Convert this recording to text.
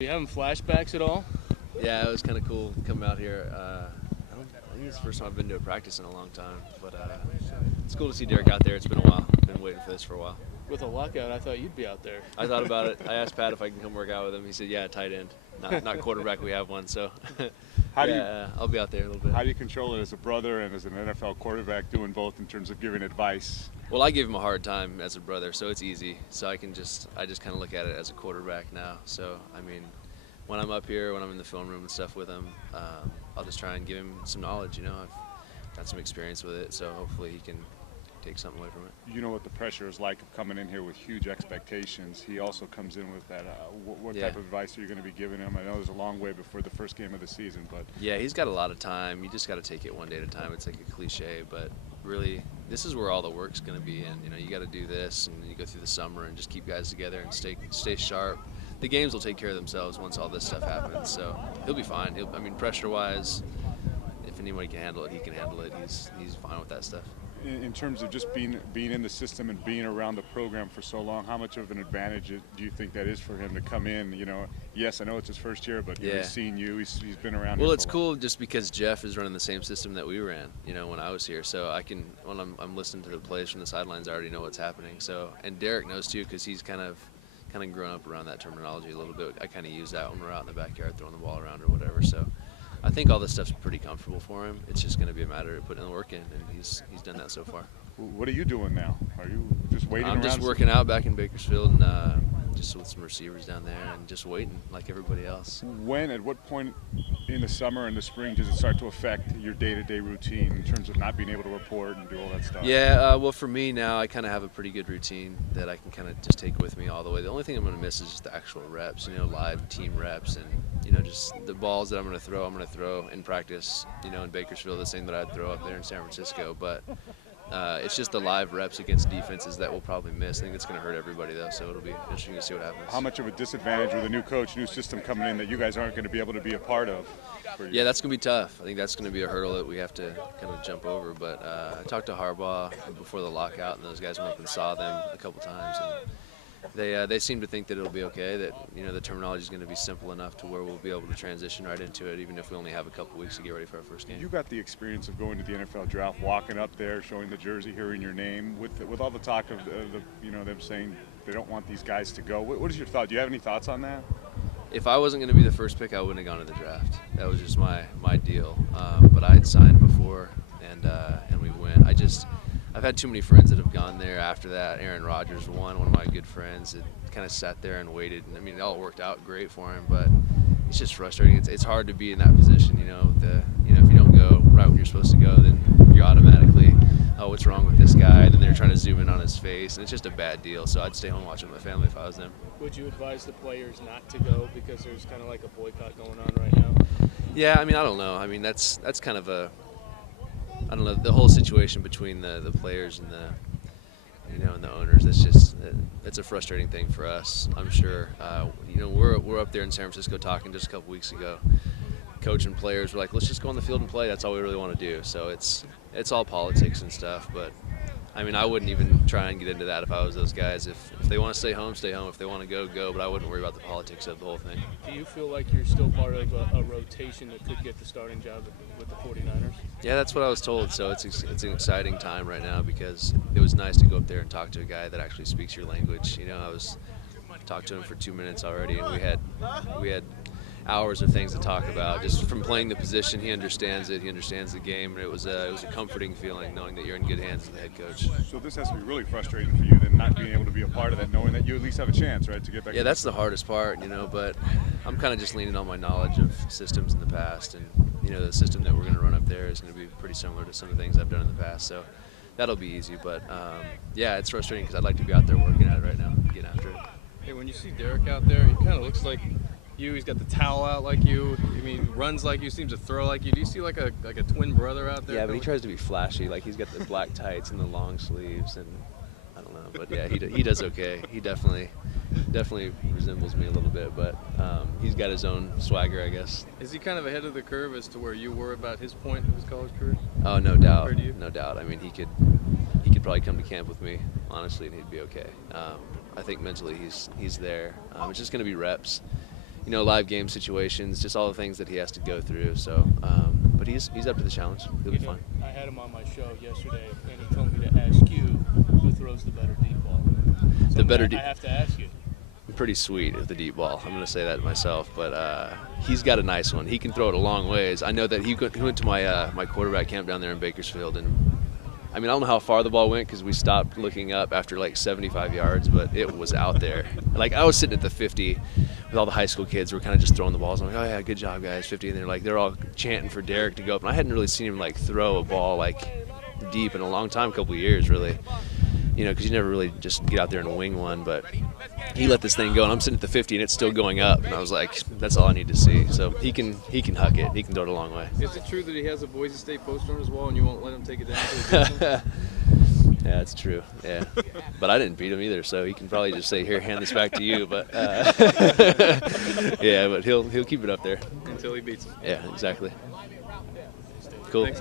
You having flashbacks at all? Yeah, it was kind of cool coming out here. I think it's the first time I've been to a practice in a long time, but it's cool to see Derek out there. It's been a while. Been waiting for this for a while. With a lockout, I thought you'd be out there. I thought about it. I asked Pat if I can come work out with him. He said, "Yeah, tight end, not quarterback. We have one, so I'll be out there a little bit." How do you control it as a brother and as an NFL quarterback, doing both in terms of giving advice? Well, I give him a hard time as a brother, so it's easy. So I just kind of look at it as a quarterback now. So I mean, when I'm up here, when I'm in the film room and stuff with him, I'll just try and give him some knowledge. I've got some experience with it, so hopefully he can take something away from it. You know what the pressure is like of coming in here with huge expectations. He also comes in with that. What type of advice are you going to be giving him? I know there's a long way before the first game of the season, but yeah, he's got a lot of time. You just got to take it one day at a time. It's like a cliche, but really, this is where all the work's going to be in. You got to do this, and you go through the summer and just keep guys together and stay sharp. The games will take care of themselves once all this stuff happens, so he'll be fine. Pressure-wise, if anybody can handle it, he can handle it. He's fine with that stuff. in terms of just being in the system and being around the program for so long, how much of an advantage do you think that is for him to come in? Yes, I know it's his first year, but he's seen you. He's been around. Well, it's cool just because Jeff is running the same system that we ran, when I was here. So I can, when I'm listening to the plays from the sidelines, I already know what's happening. So, and Derek knows too, because he's kind of grown up around that terminology a little bit. I kind of use that when we're out in the backyard throwing the ball around or whatever. So I think all this stuff's pretty comfortable for him. It's just going to be a matter of putting the work in, and he's done that so far. What are you doing now? Are you just waiting around? I'm just working out back in Bakersfield and just with some receivers down there and just waiting like everybody else. At what point in the summer and the spring does it start to affect your day-to-day routine in terms of not being able to report and do all that stuff? Yeah, well, for me now, I kind of have a pretty good routine that I can kind of just take with me all the way. The only thing I'm going to miss is just the actual reps, live team reps, and just the balls that I'm going to throw in practice, in Bakersfield, the same that I'd throw up there in San Francisco. But it's just the live reps against defenses that we'll probably miss. I think it's going to hurt everybody, though, so it'll be interesting to see what happens. How much of a disadvantage with a new coach, new system coming in that you guys aren't going to be able to be a part of? Yeah, that's going to be tough. I think that's going to be a hurdle that we have to kind of jump over. But I talked to Harbaugh before the lockout, and those guys went up and saw them a couple times. And they seem to think that it'll be okay, that the terminology is going to be simple enough to where we'll be able to transition right into it, even if we only have a couple weeks to get ready for our first game. You got the experience of going to the NFL draft, walking up there, showing the jersey, hearing your name, with all the talk of them saying they don't want these guys to go. What is your thought? Do you have any thoughts on that? If I wasn't going to be the first pick, I wouldn't have gone to the draft. That was just my deal. But I had signed before, and we went. I've had too many friends that have gone there after that. Aaron Rodgers, one of my good friends, that kind of sat there and waited. And it all worked out great for him, but it's just frustrating. It's hard to be in that position. If you don't go right when you're supposed to go, then you're automatically, oh, what's wrong with this guy? And then they're trying to zoom in on his face, and it's just a bad deal. So I'd stay home watching with my family if I was them. Would you advise the players not to go because there's kind of like a boycott going on right now? Yeah, I don't know. That's kind of I don't know, the whole situation between the players and and the owners. It's a frustrating thing for us, I'm sure. We're up there in San Francisco talking just a couple weeks ago. Coach and players were like, let's just go on the field and play. That's all we really want to do. So it's all politics and stuff. But I wouldn't even try and get into that if I was those guys. If they want to stay home, stay home. If they want to go, go. But I wouldn't worry about the politics of the whole thing. Do you feel like you're still part of a rotation that could get the starting job with the 49ers? Yeah, that's what I was told. So it's an exciting time right now because it was nice to go up there and talk to a guy that actually speaks your language. I talked to him for 2 minutes already, and we had hours of things to talk about. Just from playing the position, he understands it. He understands the game, and it was a comforting feeling knowing that you're in good hands as the head coach. So this has to be really frustrating for you, then, not being able to be a part of that, knowing that you at least have a chance, right, to get back. Yeah, that's the hardest part, But I'm kind of just leaning on my knowledge of systems in the past, and the system that we're going to run up there is going to be pretty similar to some of the things I've done in the past. So that'll be easy. But yeah, it's frustrating because I'd like to be out there working at it right now, getting after it. Hey, when you see Derek out there, he kind of looks like you. He's got the towel out like you. Runs like you, seems to throw like you. Do you see like a twin brother out there? Yeah, but he tries to be flashy. Like he's got the black tights and the long sleeves, and I don't know. But yeah, he does okay. He definitely resembles me a little bit, but he's got his own swagger, I guess. Is he kind of ahead of the curve as to where you were about his point of his college career? Oh, no doubt. No doubt. He could probably come to camp with me, honestly, and he'd be okay. I think mentally he's there. It's just going to be reps. live game situations, just all the things that he has to go through. So, but he's up to the challenge. He'll be fine. I had him on my show yesterday, and he told me to ask you who throws the better deep ball. So I have to ask you. I'm pretty sweet with the deep ball. I'm going to say that myself, but he's got a nice one. He can throw it a long ways. I know that he went to my quarterback camp down there in Bakersfield, and I mean, I don't know how far the ball went because we stopped looking up after like 75 yards, but it was out there. Like, I was sitting at the 50 with all the high school kids. We're kind of just throwing the balls. I'm like, oh yeah, good job guys, 50. And they're all chanting for Derek to go up. And I hadn't really seen him like throw a ball like deep in a long time, a couple of years really. Because you never really just get out there and wing one. But he let this thing go, and I'm sitting at the 50, and it's still going up. And I was like, that's all I need to see. So he can huck it. He can throw it a long way. Is it true that he has a Boise State poster on his wall, and you won't let him take it down until he beats him? Yeah, that's true. Yeah, but I didn't beat him either, so he can probably just say, "Here, hand this back to you." But yeah, but he'll keep it up there until he beats him. Yeah, exactly. Cool. Thanks.